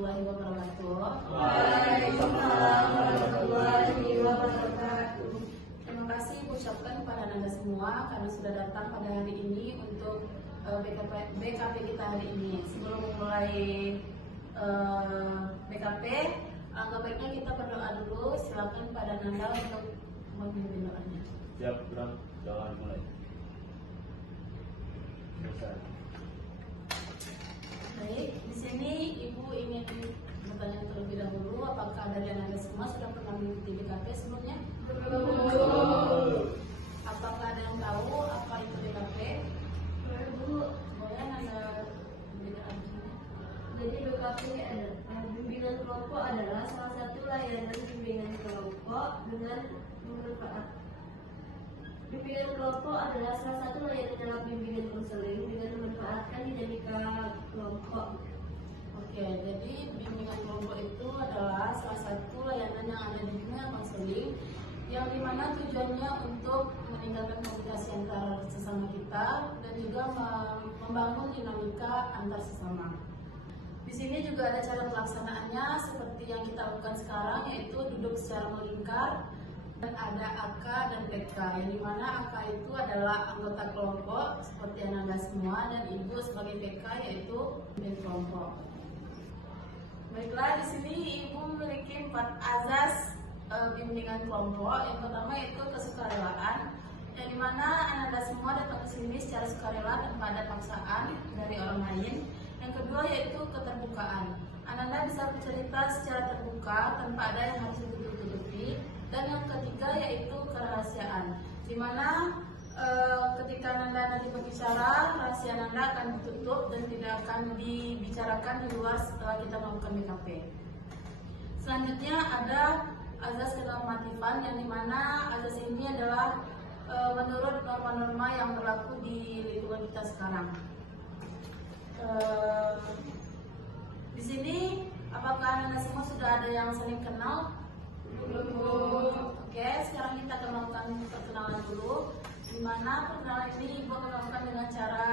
warahmatullahi wabarakatuh. Waalaikumsalam warahmatullahi wabarakatuh. Terima kasih ucapkan kepada Anda semua karena sudah datang pada hari ini untuk BKP kita hari ini. Sebelum memulai BKP, alangkah baiknya kita berdoa dulu. Silakan pada Nanda untuk memimpin doanya. Siap, Bram. Doa mulai. Baik, di sini Ibu ingin bertanya terlebih dahulu, apakah dari Anda semua sudah pernah mengikuti BKP sebelumnya? Apakah ada yang tahu apa itu BKP? Boleh Anda berikan artinya? Jadi BKP adalah bimbingan kelompok adalah salah satu layanan bimbingan kelompok dengan bermanfaat. Bimbingan kelompok adalah salah satu layanan dalam bimbingan konseling dengan memanfaatkan dinamika kelompok. Oke, jadi bimbingan kelompok itu adalah salah satu layanan yang ada di bimbingan konseling yang dimana tujuannya untuk meningkatkan komunikasi antar sesama kita dan juga membangun dinamika antar sesama. Di sini juga ada cara pelaksanaannya seperti yang kita lakukan sekarang, yaitu duduk secara melingkar dan ada AK dan PK, yang dimana AK itu adalah anggota kelompok seperti Anda semua dan Ibu sebagai PK yaitu pemimpin kelompok. Baiklah, di sini Ibu memiliki 4 azas bimbingan kelompok. Yang pertama itu kesukarelaan, yang dimana Anda semua datang ke sini secara sukarela tanpa ada paksaan dari orang lain. Yang kedua yaitu keterbukaan. Anda bisa bercerita secara terbuka tanpa ada yang harus ditutup-tutupi. Dan yang ketiga yaitu kerahasiaan, dimana ketika Anda nanti berbicara, rahasia Anda akan ditutup dan tidak akan dibicarakan di luar setelah kita melakukan BKP. Selanjutnya ada azas kenormatifan, yang dimana azas ini adalah menurut norma-norma yang berlaku di lingkungan kita sekarang. Di sini apakah Anda semua sudah ada yang saling kenal? Oke, sekarang kita akan melakukan perkenalan dulu. Di mana perkenalan ini Ibu akan melakukan dengan cara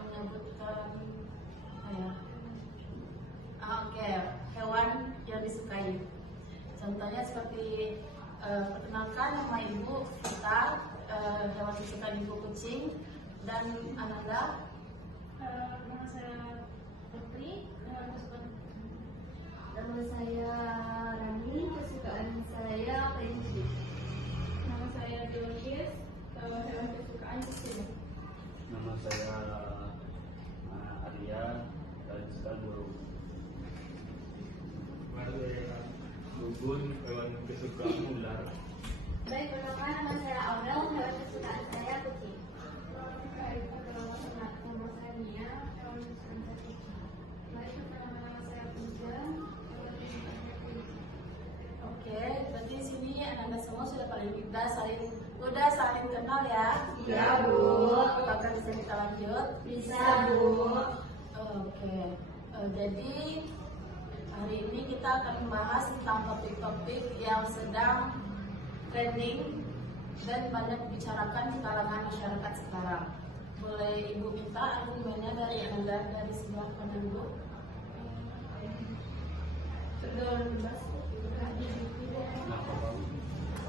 menyebutkan hewan yang disukai. Contohnya seperti perkenalkan nama Ibu kita, hewan kesukaan Ibu kucing, dan Ananda. Nama saya Putri, hewan kesukaan. Nama saya Rani, kesukaan saya kelinci. Nama saya Delicious, hewan kesukaan kucing. Nama saya Arya, dan sekarang burung. Gugun, hewan kesukaan ular. Baik, perkenalkan nama saya Aurel, hewan kesukaan saya kucing. Baik, nama saya Nia, hewan kesukaan saya kucing. Baik, perkenalkan nama saya Puja, hewan kesukaan saya kucing. Oke, berarti di sini Anda semua sudah saling kenal ya? Iya, Bu. Apakah bisa kita lanjut? Bisa, Bu. Oke, jadi hari ini kita akan membahas tentang topik-topik yang sedang trending dan banyak dibicarakan di kalangan masyarakat sekarang. Boleh Ibu minta argumennya dari Anda dari sebelah kanan Bu? Pergaulan bebas.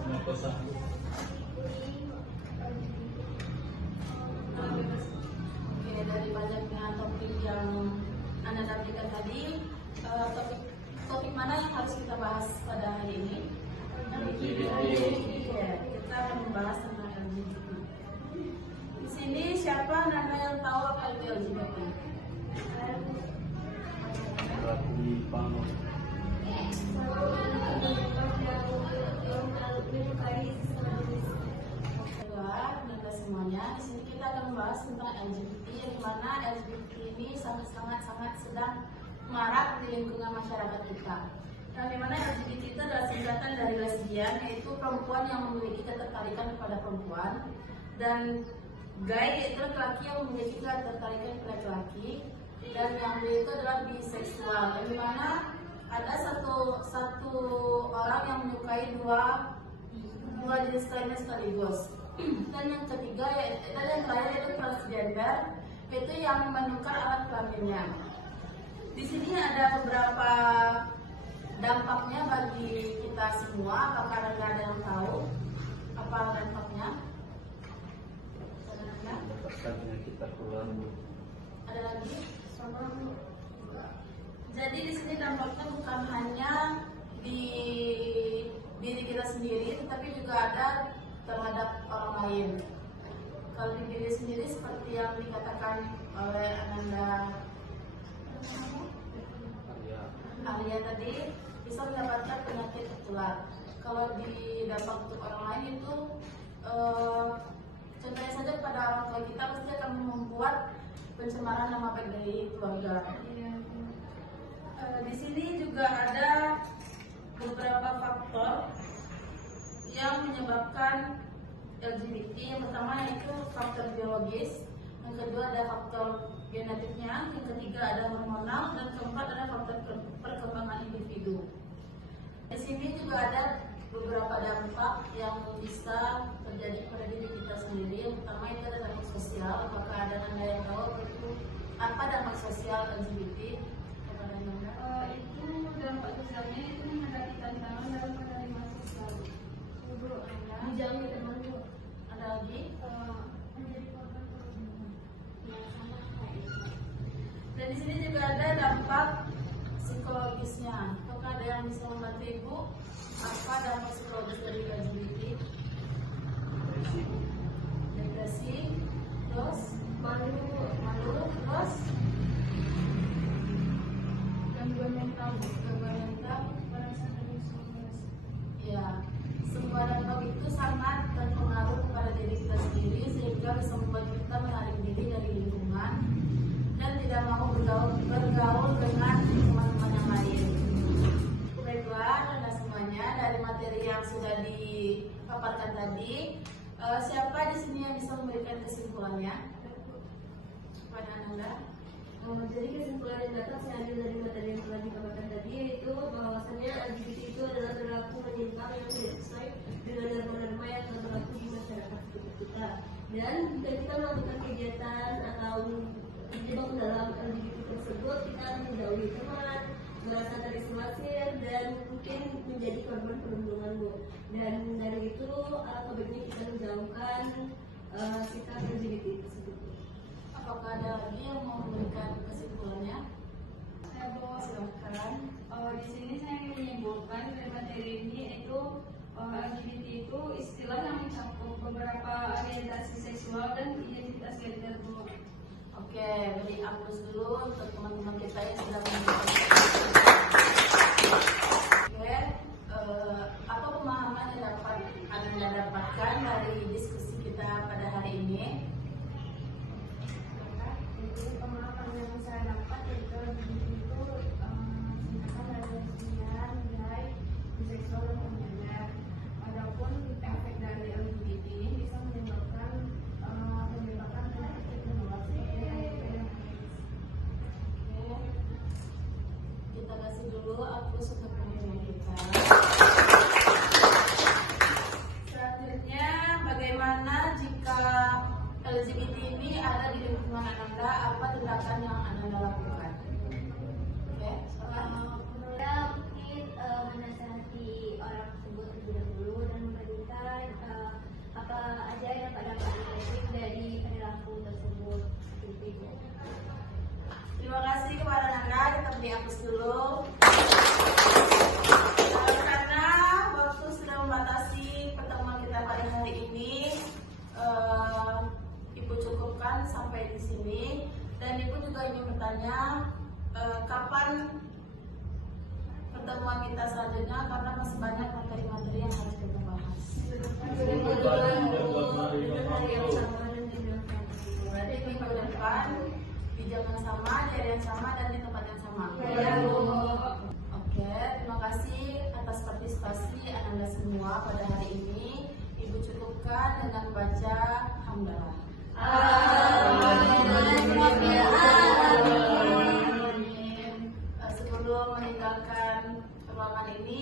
Kenapa sanggup? Oke, dari banyaknya topik yang Anda tampilkan tadi, topik mana yang harus kita bahas pada hari ini? Iya, kita akan membahas tentang LGBT. Di sini siapa Nana yang tahu apa itu LGBT? Berarti bangun. Nanda semuanya, di sini kita akan membahas tentang LGBT, yang mana LGBT ini sangat sedang marak di lingkungan masyarakat kita. Yang dimana LGBT itu adalah singkatan dari lesbian, yaitu perempuan yang memiliki ketertarikan kepada perempuan, dan gay yaitu laki-laki yang memiliki ketertarikan kepada laki-laki, dan yang B itu adalah biseksual, yang dimana ada satu orang yang menyukai dua jenis kelamin sekaligus. Dan yang ketiga dan yang terakhir yaitu transgender, yaitu yang menukar alat kelaminnya. Di sini ada beberapa dampaknya bagi kita semua. Apakah ada yang tahu apa dampaknya? Ada? Mendapatkan penyakit tertular, Bu. Ada lagi? Jadi di sini dampaknya bukan hanya di diri kita sendiri, tetapi juga ada terhadap orang lain. Kalau di diri sendiri seperti yang dikatakan oleh Ananda Arya tadi, bisa mendapatkan penyakit tertular. Kalau di dampak untuk orang lain itu, contohnya saja pada orang tua kita pasti akan membuat pencemaran nama baik dari keluarga. Di sini juga ada beberapa faktor yang menyebabkan LGBT. Yang pertama yaitu faktor biologis, yang kedua ada faktor genetiknya, yang ketiga ada hormonal, dan keempat ada faktor perkembangan individu. Di sini juga ada beberapa dampak yang bisa terjadi pada diri kita sendiri. Yang pertama itu ada dampak sosial. Apakah ada Anda yang tahu apa dampak sosial LGBT? Itu dampak sosialnya itu menghadapi tantangan dalam penerimaan sosial. Guru Anda Dijamin teman Bu. Ada lagi? menjadi korban perundungan. Ya, sama kayak itu. Dan di sini juga ada dampak psikologisnya. Apakah ada yang bisa membantu Ibu? Apa dampak psikologis dari LGBT? Depresi, terus malu, terus Gangguan mental, gangguan mental. merasa terisolasi. Ya, semua dampak itu sangat berpengaruh kepada diri kita sendiri, sehingga bisa membuat kita menarik diri dari lingkungan dan tidak mau bergaul dengan teman-teman yang lain. Baiklah, Anda semuanya, dari materi yang sudah dipaparkan tadi, siapa di sini yang bisa memberikan kesimpulannya? Kepada Anda. Jadi kesimpulan yang dapat saya ambil dari materi yang telah dipaparkan tadi yaitu bahwasannya LGBT itu adalah perilaku menyimpang yang tidak sesuai dengan norma-norma yang telah berlaku di masyarakat sekitar kita. Dan jika kita melakukan kegiatan atau terjebak dalam LGBT tersebut, kita akan menjauhi teman, merasa terisolasi dan mungkin menjadi korban perundungan Bu. Dan dari itu alangkah baiknya kita menjauhkan sikap LGBT tersebut. Apakah ada lagi yang mau memberikan kesimpulannya? Saya bawa Silakan. di sini saya ingin menyimpulkan dari materi ini yaitu LGBT itu istilah yang mencakup beberapa orientasi seksual dan identitas gender Bu. Oke, beri aplaus dulu untuk teman-teman kita yang sudah menonton. Oke, apa pemahaman yang dapat Anda dapatkan dari diskusi kita pada hari ini? Jadi pemahaman yang saya dapat yaitu LGBT itu singkatan dari lesbian, gay, biseksual dan transgender. Adapun efek dari LGBT ini bisa menyebabkan penyakit menular seperti HIV dan AIDS. Oke, kita kasih dulu aplaus untuk teman-teman kita. Selanjutnya, bagaimana jika LGBT ini ada di lingkungan Anda? Apa tindakan yang Anda lakukan? Oke, silakan. Menurut saya mungkin menasihati orang tersebut terlebih dahulu dan memberikan apa aja yang ada negatif dari perilaku tersebut. Seperti itu. Terima kasih kepada Anda. Kita beri aplaus dulu. Karena waktu sudah membatasi pertemuan kita pada hari ini, Ibu cukupkan sampai di sini. Dan Ibu juga ingin bertanya kapan pertemuan kita selanjutnya, karena masih banyak materi-materi yang harus kita bahas. Berarti minggu depan di jam yang sama, di hari yang sama, dan di tempat yang sama. Oke, terima kasih atas partisipasi Anda semua pada hari ini. Ibu cukupkan dengan baca hamdalah. Sebelum meninggalkan ruangan ini,